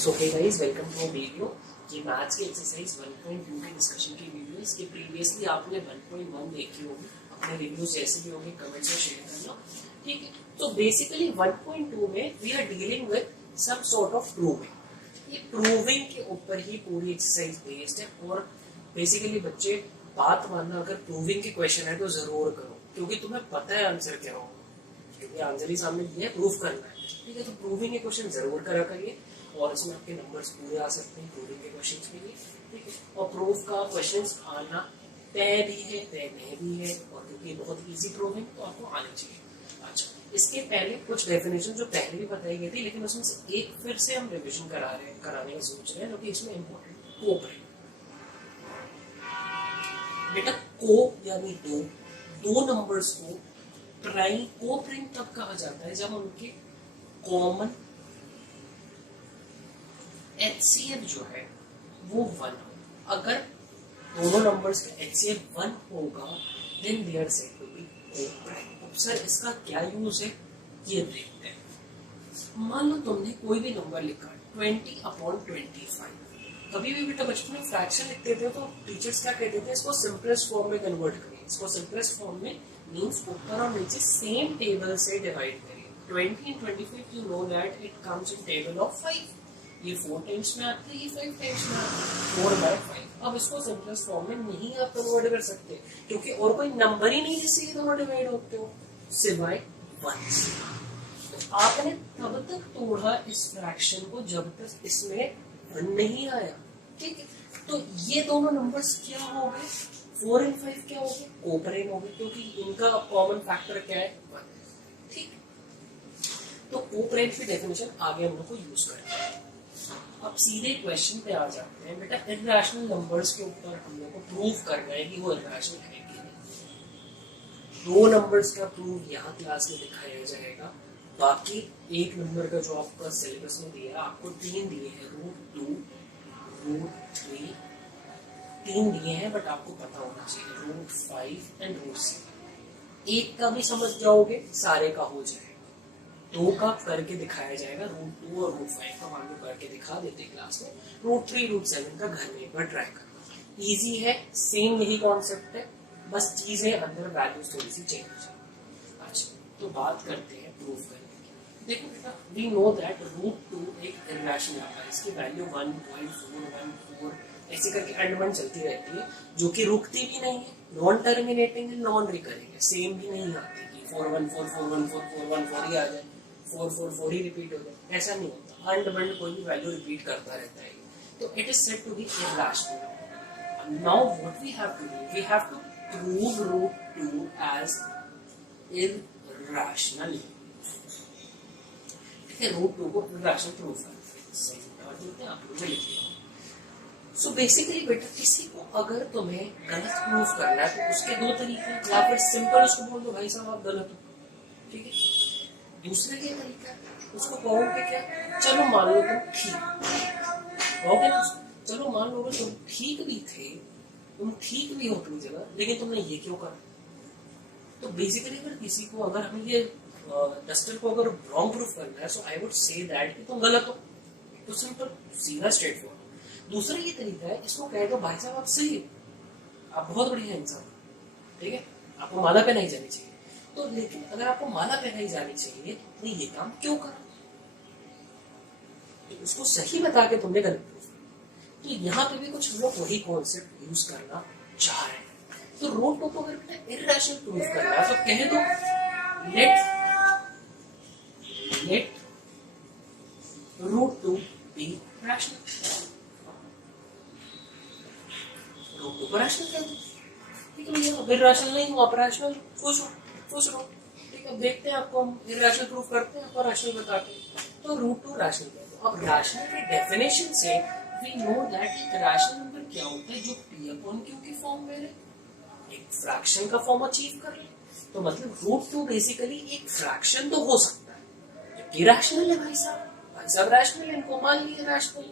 So hey guys, welcome to video. ये maths की exercise 1.2 की डिस्कशन की वीडियो। इसके प्रीवियसली आपने 1.1 देखी होगी, अपने रिव्यूज जैसे भी होंगे कमेंट्स में शेयर करना, ठीक है। तो बेसिकली 1.2 में we are dealing with some sort of proving. ये प्रूविंग के ऊपर ही पूरी एक्सरसाइज बेस्ड है। और बेसिकली बच्चे बात मानना, अगर प्रूविंग के क्वेश्चन है तो जरूर करो, क्योंकि तुम्हें पता है आंसर क्या होगा, क्योंकि आंसर ही सामने दिया है, प्रूव करना है, ठीक है। तो प्रूविंग के क्वेश्चन जरूर करा करिए, और इसमें आपके नंबर्स पूरे आ सकते हैं प्रूविंग के क्वेश्चंस के लिए, ठीक है। और प्रूफ का क्वेश्चंस आना तय भी है, तय नहीं भी है, और क्योंकि बहुत इजी प्रूविंग तो आपको आनी चाहिए। अच्छा, इसके पहले कुछ डेफिनेशन जो पहले भी बताई गई थी, लेकिन उसमें से एक फिर से हम रिविजन कराने का सोच रहे हैं, जो कि इसमें इम्पोर्टेंट कोऑपरेट। बेटा को यानी दो नंबर्स को प्राइम कोऑपरेट तब कहा जाता है जब उनके कॉमन HCF जो है वो 1 हो। अगर दोनों नंबर्स का HCF 1 होगा then they are said to be coprime. अब सर इसका क्या यूज है ये देखते हैं। मान लो तुमने कोई भी नंबर लिखा 20/25। कभी भी बेटा बचपन में फ्रैक्शन लिखते थे तो टीचर्स क्या कहते थे, इसको सिंपलेस्ट फॉर्म में कन्वर्ट करिए। इसको सिंपलेस्ट फॉर्म में मींस ऊपर और नीचे सेम टेबल से डिवाइड करिए। 20 and 25 you know that it comes in table of 5। ये 4 टाइम्स में आते हैं, ये 5 टाइम्स में आते हैं, 4/5। अब इसको सिंपलेस्ट फॉर्म में नहीं आप कन्वर्ट कर सकते, क्योंकि और कोई नंबर ही नहीं जिससे ये दोनों डिवाइड होते हो सिवाय 1 से। तो आपने तब तक तोड़ा इस फ्रैक्शन को जब तक इसमें 1 नहीं आया, ठीक है। तो ये दोनों नंबर्स क्या हो गए, 4 और 5 क्या हो गए, कोऑपरेट हो गए, क्योंकि इनका कॉमन फैक्टर क्या है, 1, ठीक। तो कोऑपरेट की डेफिनेशन आगे हम लोग को यूज करते हैं। अब सीधे क्वेश्चन पे आ जाते हैं। बेटा इरैशनल नंबर्स के ऊपर हम लोग को प्रूव करना है कि वो इरैशनल है कि नहीं। 2 नंबर्स का प्रूफ यहाँ क्लास में दिखाया जाएगा। बाकी एक नंबर का जो आपका सिलेबस में दिया है, आपको 3 दिए हैं, √2, √3, 3 दिए हैं, बट आपको पता होना चाहिए √5 एंड √7। एक का भी समझ जाओगे सारे का हो जाएगा। 2 का करके दिखाया जाएगा, √2 और √5 का मान लो करके दिखा देते क्लास में। √3, √7 का घर में एक बार ट्राई करना, इजी है, सेम यही कॉन्सेप्ट है, बस चीजें अंदर वैल्यूज थोड़ी सी चेंज हो जाए। अच्छा, तो बात करते हैं प्रूफ करने की। देखो बेटा, वी नो दैट √2 एक इरैशनल नंबर है, इसकी वैल्यू 1.414 ऐसे करके एंड चलती रहती है, जो कि रुकती भी नहीं है, नॉन टर्मिनेटिंग है, नॉन रिकरिंग है, सेम भी नहीं आती कि 414 414 414 ही आ जाए, 444 ही रिपीट हो जाए, ऐसा नहीं होता। अंड बंड कोई भी वैल्यू रिपीट करता रहता है। तो it is said to be irrational. Now what we have to do, we have to prove √2 as irrational. ठीक है, √2 को इरैशनल प्रूव करते हैं, आप लोग लिख लिया। सो बेसिकली बेटा किसी को अगर तुम्हें गलत प्रूफ करना है तो उसके 2 तरीके हैं, या फिर सिंपल उसको बोल दो भाई साहब आप गलत हो, ठीक है। दूसरे के तरीका उसको कहोगे क्या, चलो मान लो तुम ठीक कहोगे ना, चलो मान लो तुम ठीक भी थे, तुम ठीक भी हो अपनी जगह, लेकिन तुमने ये क्यों करा। तो बेसिकली अगर किसी को, अगर हमें ये डस्टर को अगर रॉन्ग प्रूफ करना है, सो आई वुड से दैट कि तुम गलत हो। तो सिंपल, सीधा, स्ट्रेट फॉरवर्ड। दूसरा ये तरीका है, इसको कह दो भाई साहब आप सही हो, आप बहुत बढ़िया इंसान, ठीक है, आपको माला पहनाई जानी चाहिए। तो लेकिन अगर आपको माला पहनाई जानी चाहिए तो ये काम क्यों करा, तो उसको सही बता के तुमने गलत प्रूफ किया। तो यहाँ पे भी कुछ हम लोग वही कॉन्सेप्ट यूज करना चाह रहे हैं। तो √2 को अगर इरैशनल प्रूफ करना है तो कह दो लेट √2 बी रैशनल। √2 को रैशनल कर दो, ठीक है भैया। अब इरैशनल नहीं हो, आप रैशनल खुश हो, ठीक है। देखते हैं आपको हम इरैशनल प्रूफ करते हैं, आपको रैशनल बता के। तो √2 रैशनल कर दो। अब रैशनल की डेफिनेशन से वी नो दैट एक रैशनल नंबर क्या होता है, जो P/Q की फॉर्म में रहे, एक फ्रैक्शन का फॉर्म अचीव कर ले। तो मतलब √2 बेसिकली एक फ्रैक्शन तो हो सकता है, इरैशनल है भाई साहब रैशनल है, इनको मान लिए रैशनल,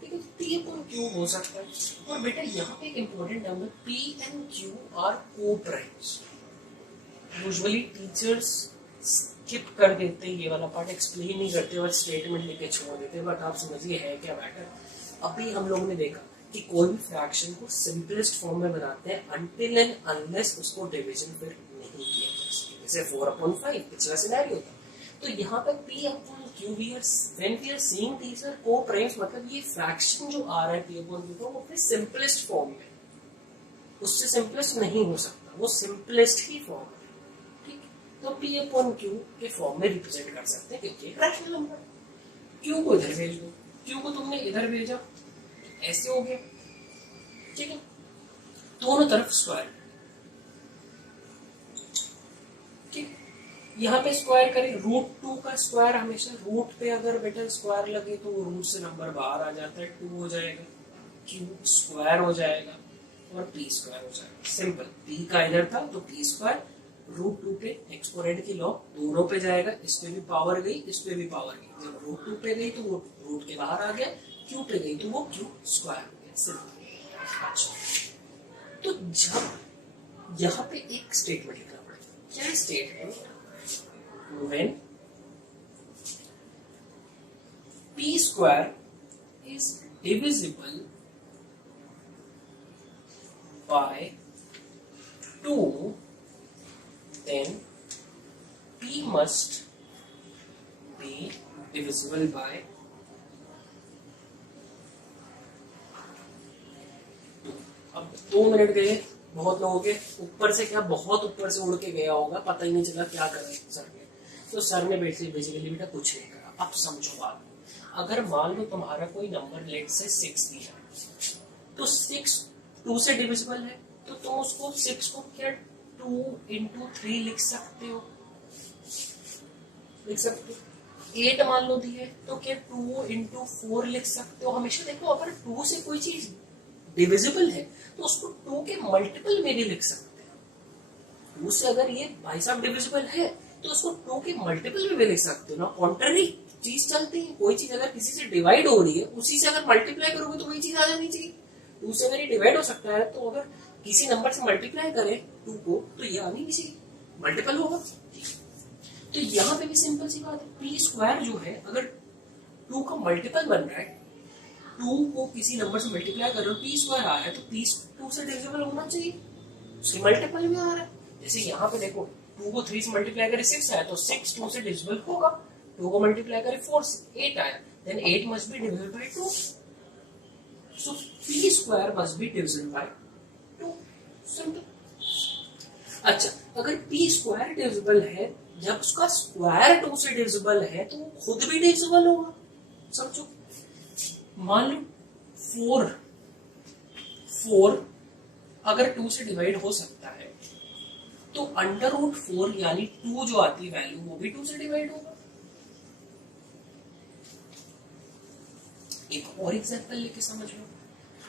ठीक है। P/Q हो सकता है। और बेटा यहाँ पे एक important number P and Q are coprimes. Usually teachers skip कर देते हैं, ये वाला पार्ट एक्सप्लेन नहीं करते और स्टेटमेंट लिख के छोड़ देते हैं, बट आप समझिए है क्या मैटर। अभी हम लोगों ने देखा कि कोई भी फ्रैक्शन को सिंपलेस्ट फॉर्म में बनाते हैं अनटिल एंड अनलेस उसको डिवीजन फिर नहीं किया जा सके, जैसे 4/5 पिछला सिनेरियो था। तो यहाँ पे P/Q when we are seeing these are coprimes, मतलब ये फ्रैक्शन जो आ रहा है P/Q वो अपने सिंपलेस्ट फॉर्म में, उससे सिंपलेस्ट नहीं हो सकता, वो सिंपलेस्ट ही फॉर्म है, ठीक। तो P/Q के फॉर्म में रिप्रेजेंट कर सकते हैं क्योंकि एक रैशनल नंबर। Q को इधर भेज दो, Q को तुमने इधर भेजा, ऐसे हो गया, ठीक है, दोनों तरफ स्क्वायर, ठीक। यहाँ पे स्क्वायर करें, √2 का स्क्वायर हमेशा रूट पे अगर बेटा स्क्वायर लगे तो वो रूट से नंबर बाहर आ जाता है, 2 हो जाएगा, Q स्क्वायर हो जाएगा और P स्क्वायर हो जाएगा। सिंपल, P का इधर था तो P स्क्वायर, √2 के एक्सपोनेंट की लॉ दोनों पे जाएगा, इस पे भी पावर गई, इस पे भी पावर गई, जब √2 पे गई तो वो रूट के बाहर आ गया, Q पे गई तो वो Q स्क्वायर हो गया। सिंपल। अच्छा, तो जब यहाँ पे एक स्टेटमेंट लिखना पड़ेगा, क्या statement, when P square is divisible by 2, then P must be divisible by 2। अब 2 मिनट गए बहुत लोगों के, ऊपर से क्या बहुत ऊपर से उड़ के गया होगा, पता ही नहीं चला क्या कर रहे सर ने। तो सर ने बेसिकली बेटा कुछ नहीं करा। अब समझो बात, अगर मान लो तुम्हारा कोई नंबर लेट से 6 दिया, तो 6 2 से डिविजिबल है, तो तुम उसको 6 को क्या 2 into 3 लिख सकते हो, लिख सकते हो। 8 मान लो दी है तो क्या 2 into 4 लिख सकते हो। हमेशा देखो, अगर 2 से कोई चीज डिविजिबल है तो उसको 2 के मल्टीपल में भी लिख सकते हैं। 2 से अगर ये भाई साहब डिविजिबल है तो उसको 2 के मल्टीपल में भी लिख सकते हो ना, कॉन्ट्ररी चीज चलती है। कोई चीज अगर किसी से डिवाइड हो रही है, उसी से अगर मल्टीप्लाई करोगे तो वही चीज आ जानी चाहिए। 2 से अगर ये डिवाइड हो सकता है तो अगर किसी नंबर से मल्टीप्लाई करें 2 को तो ये आनी भी चाहिए, मल्टीपल होगा। तो यहाँ पे भी सिंपल सी बात है, पी स्क्वायर जो है अगर 2 का मल्टीपल बन रहा है, 2 को किसी नंबर से मल्टीप्लाई कर रहे हो, पी स्क्वायर आ रहा है तो पी 2 से डिविजिबल होना चाहिए, उसके मल्टीपल में आ रहा है। जैसे यहाँ पे देखो 2 को 3 से मल्टीप्लाई करे 6 आया तो 6 2 से डिविजिबल होगा, 2 को मल्टीप्लाई करे 4 से 8 आया, then 8 must be divisible by 2, so p square must be divisible by 2, simple. अच्छा, अगर p स्क्वायर डिविजिबल है, जब उसका स्क्वायर 2 से डिविजिबल है तो वो खुद भी डिविजिबल होगा। समझो, मान लो 4 अगर 2 से डिवाइड हो सकता है तो √4 यानी 2 जो आती है वैल्यू वो भी 2 से डिवाइड होगा। एक और एग्जांपल लेके समझ लो,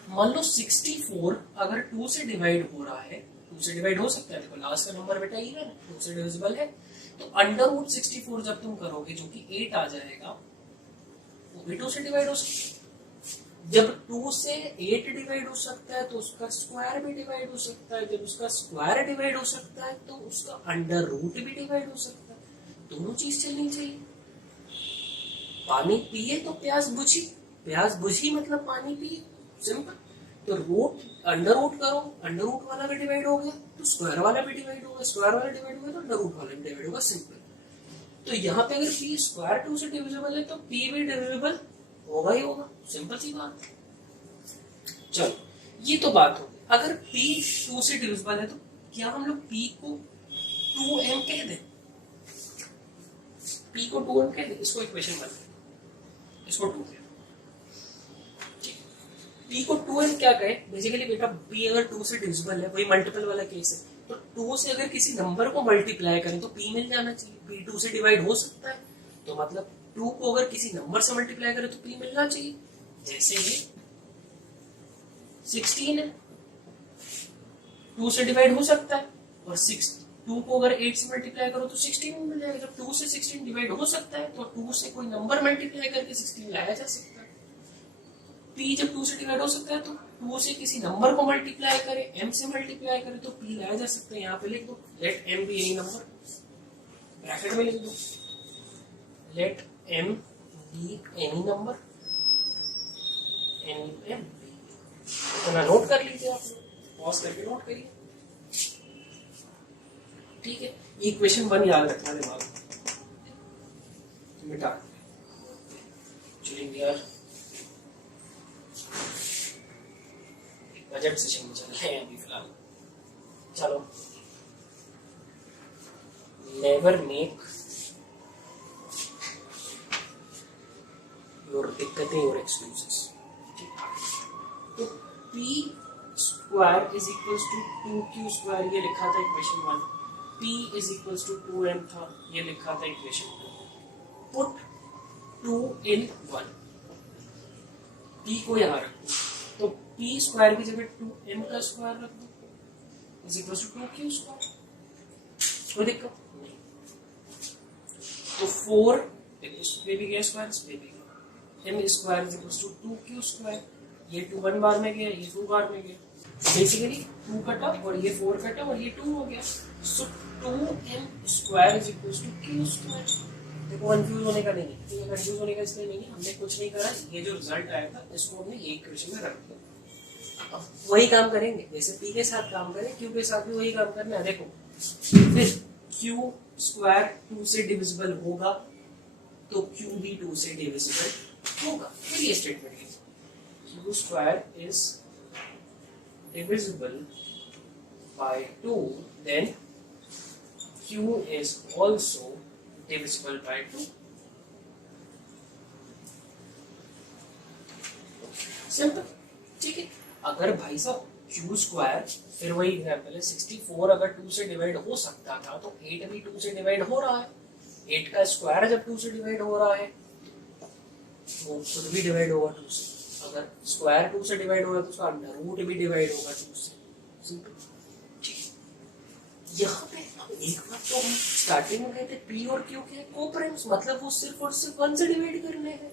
मान लो 64 अगर 2 से डिवाइड हो रहा है, 2 से डिवाइड हो सकता है, देखो लास्ट का नंबर बेटा इवन 2 से डिविजिबल है, तो √64 जब तुम करोगे जो कि 8 आ जाएगा, वो भी 2 से डिवाइड हो सकता है। जब 2 से 8 डिवाइड हो सकता है तो उसका स्क्वायर भी डिवाइड हो सकता है, जब उसका स्क्वायर डिवाइड हो सकता है तो उसका √ भी डिवाइड हो सकता है। दोनों चीज चलनी चाहिए। पानी पिए तो प्यास बुझी, प्यास बुझी मतलब पानी पिए, सिंपल। तो √√ करो, √ वाला भी डिवाइड हो गया तो स्क्वायर वाला भी डिवाइड होगा, स्क्वायर वाला डिवाइड होगा तो √ वाला भी डिवाइड होगा, सिंपल। तो यहाँ पे अगर p स्क्वायर 2 से डिविजिबल है तो p भी डिविजिबल होगा ही होगा, सिंपल सी बात। चलो, ये तो बात होगी। अगर p 2 से डिविजिबल है तो क्या हम लोग p को 2m कह दें, p को 2m कह दें, इसको इक्वेशन बन गई, इसको 2 कह, p को 2m क्या कहे, बेसिकली बेटा p अगर 2 से डिविजिबल है, वही मल्टीपल वाला केस है, तो 2 से अगर किसी नंबर को मल्टीप्लाई करें तो p मिल जाना चाहिए। p 2 से डिवाइड हो सकता है तो मतलब 2 को अगर किसी नंबर से मल्टीप्लाई करें तो p मिलना चाहिए। जैसे ये 16 है, 2 से डिवाइड हो सकता है, और 2 को अगर 8 से मल्टीप्लाई करो तो 16 मिल जाएगा। जब 2 से 16 डिवाइड हो सकता है तो 2 से कोई नंबर मल्टीप्लाई करके 16 लाया जा सकता है। p जब 2 से डिवाइड हो सकता है तो 2 से किसी नंबर को मल्टीप्लाई करे, m से मल्टीप्लाई करे तो p लाया जा सकता है। यहाँ पे लिख दो let m be any number, bracket में लिख दो, let m be any number, any m, इतना नोट कर लीजिए आप, पॉज करके नोट करिए। ठीक है, इक्वेशन 1 याद रखना दिमाग में, मिटा चलेंगे यार, बजट सेशन में चल रहे हैं अभी फिलहाल। चलो, नेवर मेक योर दिक्कतें योर एक्सक्यूजेस। तो p square is equals to 2q square, ये लिखा था equation 1, p is equals to 2m था, ये लिखा था इक्वेशन 2। पुट 2 in 1, p को यहाँ रखो, तो p स्क्वायर की जगह 2m का स्क्वायर रख दो, is equals to 2q square. कोई दिक्कत नहीं। तो 4 पे भी गया स्क्वायर, इस पे भी गया, m square is equals to 2q square, ये 2 1 बार में गया, ये 2 बार में गया, बेसिकली 2 कटा और ये 4 कटा और ये 2 हो गया। So 2m square is equals to q square. देखो कंफ्यूज होने का नहीं है, ठीक है, कंफ्यूज होने का इसलिए नहीं है, हमने कुछ नहीं करा, ये जो रिजल्ट आया था इसको हमने ये इक्वेशन में रख दिया। अब वही काम करेंगे जैसे p के साथ काम करें, q के साथ भी वही काम करना है। देखो फिर q स्क्वायर 2 से डिविजिबल होगा तो q भी 2 से डिविजिबल होगा। फिर ये statement q square is divisible by 2, then q is also divisible by 2। Simple, ठीक है। अगर भाई साहब q स्क्वायर, फिर वही एग्जाम्पल है, 64 अगर 2 से डिवाइड हो सकता था तो 8 भी 2 से डिवाइड हो रहा है। 8 का स्क्वायर जब 2 से डिवाइड हो रहा है वो खुद भी डिवाइड होगा 2 से। अगर स्क्वायर 2 से डिवाइड होगा तो उसका अंडर रूट भी डिवाइड होगा 2 से। सिंपल, ठीक। यहाँ पे एक बात तो हम स्टार्टिंग में कहते p और q के कोप्रिम्स, मतलब वो सिर्फ और सिर्फ 1 से डिवाइड करने हैं।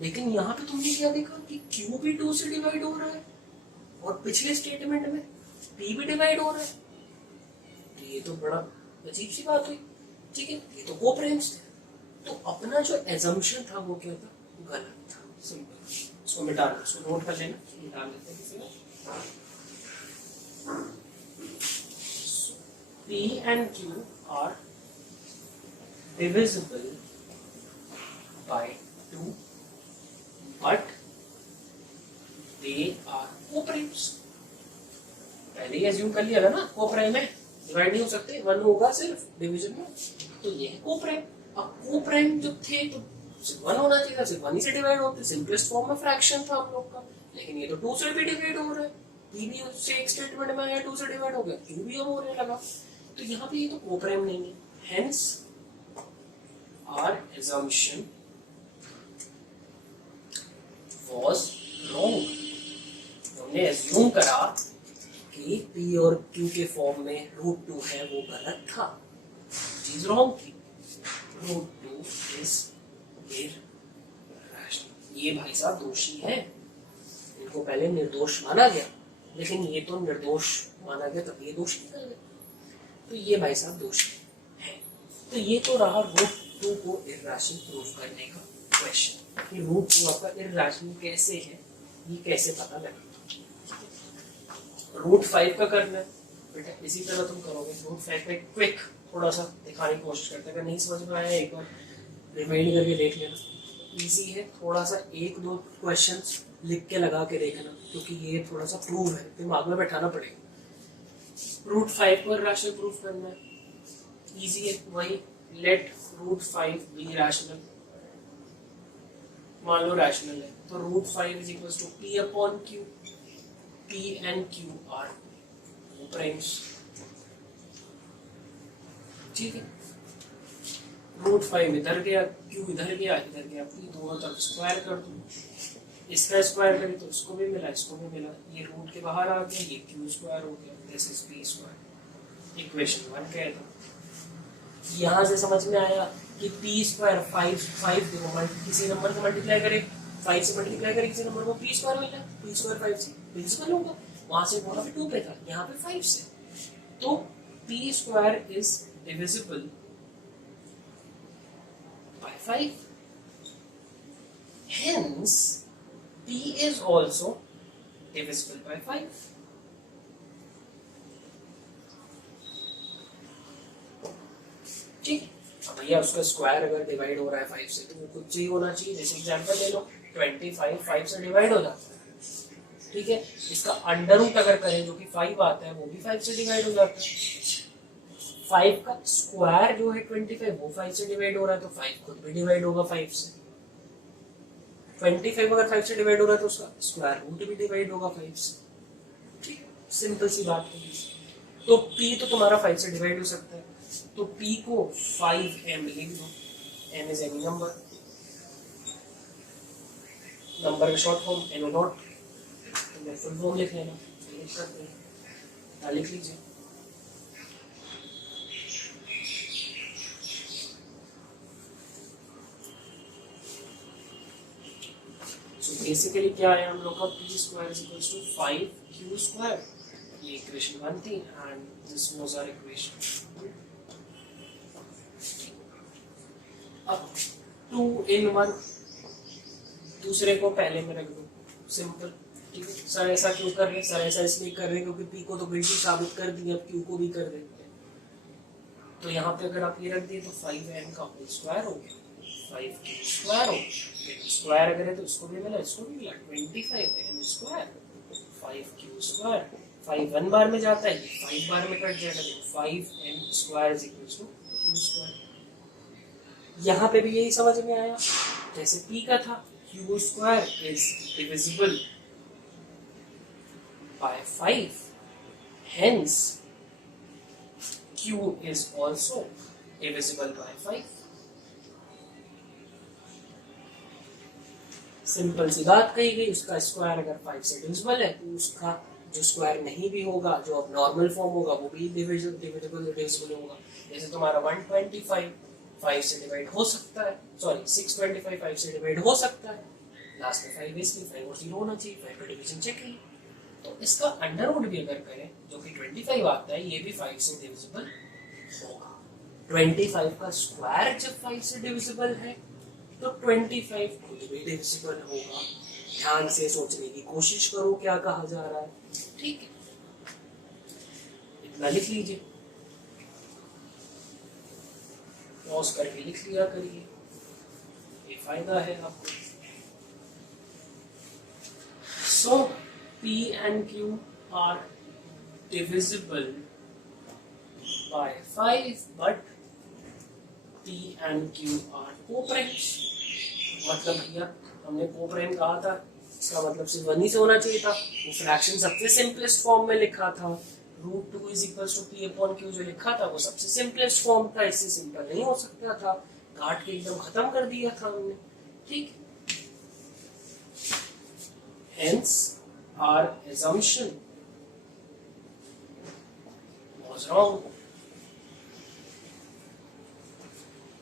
लेकिन यहाँ पे तुमने क्या देखा कि q भी 2 से डिवाइड हो रहा है और पिछले स्टेटमेंट में p भी डिवाइड हो रहा है। तो ये तो बड़ा अजीब सी बात हुई, ठीक है, ये तो कोप्रिम्स थे। तो अपना जो एजम्पशन था वो क्या था, गलत था। सिंपल, इसको मिटा लो, इसको नोट कर लेना, मिटा लेते हैं किसी में। P and Q are divisible by 2, but they are coprimes। पहले ही एज्यूम कर लिया था ना, कोप्राइम है, डिवाइड नहीं हो सकते, 1 होगा सिर्फ डिवीजन में, तो ये है कोप्राइम। अब कोप्राइम जो थे तो सिर्फ 1 होना चाहिए था, सिर्फ 1 ही से डिवाइड होते, सिंपलेस्ट फॉर्म में फ्रैक्शन था हम लोग का। लेकिन ये तो 2 से भी डिवाइड हो रहा है, p भी उससे एक स्टेटमेंट में आया 2 से डिवाइड हो गया, q भी होने लगा। तो यहाँ पे ये तो कोप्राइम नहीं है, hence our assumption was wrong। हमने एज्यूम करा कि p और q के फॉर्म में √2 है, वो गलत था, चीज रॉन्ग थी। √2 इज इरैशनल। ये भाई साहब दोषी है, इनको पहले निर्दोष माना गया, लेकिन ये तो निर्दोष माना गया तब ये दोषी निकल गए, तो ये भाई साहब दोषी है। तो ये तो रहा √2 को इरैशनल प्रूफ करने का क्वेश्चन कि √2 आपका इरैशनल कैसे है, ये कैसे पता लगेगा। √5 का करना है बेटा, इसी तरह तुम करोगे। √5 पे क्विक थोड़ा सा दिखाने की कोशिश करते हैं, अगर नहीं समझ में आया एक बार रिमाइंड करके देख लेना, इजी है। थोड़ा सा 1-2 क्वेश्चंस लिख के लगा के देखना, क्योंकि ये थोड़ा सा प्रूव है, दिमाग में बैठाना पड़ेगा। √5 को रैशनल प्रूफ करना है, इजी है, वही लेट √5 बी रैशनल। मान लो रैशनल है तो √5 is equals to p upon q। p and q are coprimes, ठीक है। √5 इधर गया, q इधर गया, इधर गया, p दोनों तरफ स्क्वायर कर दो, इसका स्क्वायर करें तो इसको भी मिला, इसको भी मिला, ये रूट के बाहर आ गया, ये q स्क्वायर हो गया, this is p square. Equation 1 क्या था, यहाँ से समझ में आया कि p स्क्वायर 5 देखो किसी नंबर को मल्टीप्लाई करे, 5 से मल्टीप्लाई करे किसी नंबर को, p स्क्वायर मिला, p स्क्वायर 5 से डिविजिबल होगा, वहां से वहां पे 2 पे था, यहाँ पे 5 से, तो p square is divisible by 5. Hence, P is also divisible by 5. ठीक, अब भैया उसका स्क्वायर अगर डिवाइड हो रहा है 5 से तो वो कुछ ही होना चाहिए। जैसे एग्जांपल ले लो 25 5 से डिवाइड हो जाता है, ठीक है। इसका अंडर रूट अगर करें जो कि 5 आता है वो भी 5 से डिवाइड हो जाता है। 5 का स्क्वायर जो है 25 वो 5 से डिवाइड हो रहा है तो 5 खुद भी डिवाइड होगा 5 से। 25 अगर 5 से डिवाइड हो रहा है तो उसका स्क्वायर रूट भी डिवाइड होगा 5 से। ठीक है, सिंपल सी बात है। तो P तो तुम्हारा 5 से डिवाइड हो सकता है, तो P को 5m लिख दो। m is any number, number का शॉर्ट फॉर्म n नॉट, तो फुल फॉर्म लिख लेना। लिख सकते हैं, लिख लीजिए। सो बेसिकली क्या है हम लोग का p square is equals to 5q square. ये इक्वेशन 1 थी and this was our equation. अब 2 in 1 दूसरे को पहले में रख दो, सिंपल। ठीक है, सर ऐसा क्यों कर रहे हैं? सर ऐसा इसलिए कर रहे हैं क्योंकि p को तो बिल्कुल साबित कर दिया, अब q को भी कर देते हैं। तो यहाँ पे अगर आप ये रख दिए तो 5n का होल स्क्वायर हो गया, 5q स्क्वायर हो गया। स्क्वायर अगर है तो इसको भी मिला, इसको भी मिला, 25n स्क्वायर 5q स्क्वायर। 5 1 बार में जाता है, 5 बार में कट जाएगा, तो 5n square is equal to q square. यहाँ पे भी यही समझ में आया, जैसे p का था q square is divisible by 5, hence q is also divisible by 5। Simple सी बात कही गई। उसका स्क्वायर अगर 5 से डिविजिबल है तो उसका जो स्क्वायर नहीं भी होगा, जो अब नॉर्मल फॉर्म होगा, वो भी डिविजिबल होगा। जैसे तुम्हारा 125 5 से डिवाइड हो सकता है, सॉरी 625 5 से डिवाइड हो सकता है, लास्ट में 5 इसलिए 5 और 0 होना चाहिए, 5 का डिवीजन चेक करिए। तो इसका अंडर रूट भी अगर करें जो कि 25 आता है, ये भी 5 से डिविजिबल होगा। 25 का स्क्वायर जब 5 से डिविजिबल है तो 25 खुद भी डिविजिबल होगा। ध्यान से सोचने की कोशिश करो क्या कहा जा रहा है, ठीक है। इतना लिख लीजिए, पॉज करके लिख लिया करिए, ये फायदा है आपको। सो P and Q are divisible by 5, but P and Q are co-primes। मतलब भैया हमने co-prime कहा था, इसका मतलब सिर्फ 1 ही से होना चाहिए था। वो फ्रैक्शन सबसे सिंपलेस्ट फॉर्म में लिखा था, √2 is equal to P upon Q जो लिखा था वो सबसे सिंपलेस्ट फॉर्म था, इससे सिंपल नहीं हो सकता था, काट के एकदम खत्म कर दिया था हमने, ठीक। Hence our assumption was wrong.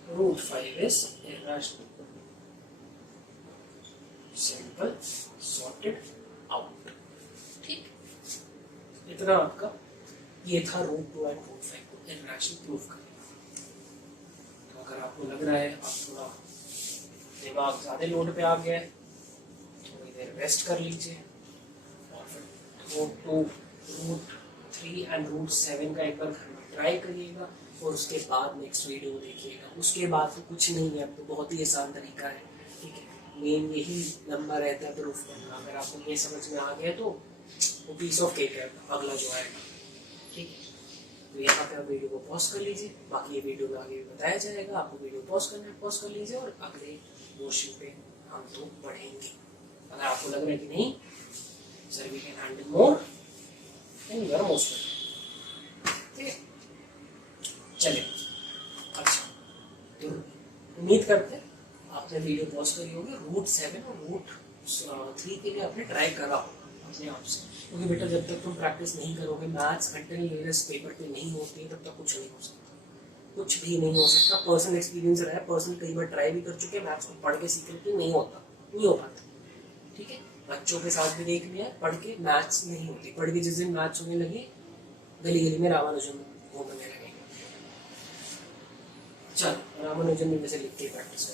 √5 is irrational. Simple, sorted out. ठीक, इतना आपका ये था √2 और √5 को irrational प्रूफ करना। तो अगर आपको लग रहा है आप थोड़ा दिमाग ज्यादा लोड पे आ गया है, थोड़ी देर रेस्ट कर लीजिए और फिर √2 √3 एंड √7 का एक बार घर में ट्राई करिएगा और उसके बाद नेक्स्ट वीडियो देखिएगा। उसके बाद तो कुछ नहीं है, अब तो बहुत ही आसान तरीका है, ठीक है। मेन यही लंबा रहता है प्रूफ करना। अगर आपको ये समझ में आ गया तो वो पीस ऑफ केक है अगला जो आएगा, ठीक है। तो यहाँ पे आप वीडियो को पॉज कर लीजिए, बाकी ये वीडियो में आगे बताया जाएगा। आपको वीडियो पॉज करना है, पॉज कर लीजिए और अगले मोशन पे हम तो बढ़ेंगे। अगर आपको लग रहा है कि नहीं sir we can handle more than you are most welcome, ठीक है। चलिए, अच्छा तो उम्मीद करते हैं आपने वीडियो पॉज करी होगी, √7 और √3 के लिए आपने ट्राई करा होगा अपने आप से, क्योंकि बेटा जब तक तुम प्रैक्टिस नहीं करोगे, मैथ्स कंटिन्यूअस पेपर पे नहीं होती है, तब तक कुछ नहीं हो सकता, कुछ भी नहीं हो सकता। पर्सनल एक्सपीरियंस रहा है, पर्सनल कई बार ट्राई भी कर चुके हैं, मैथ्स को पढ़ के सीख लेते नहीं होता, नहीं हो पाता, ठीक है। बच्चों के साथ भी देख लिया, पढ़ के मैथ्स नहीं होती, पढ़ के जिस दिन मैथ्स होने लगे गली गली में रामानुजन घूमने लगे। चलो रामानुजन ने जैसे लिख के प्रैक्टिस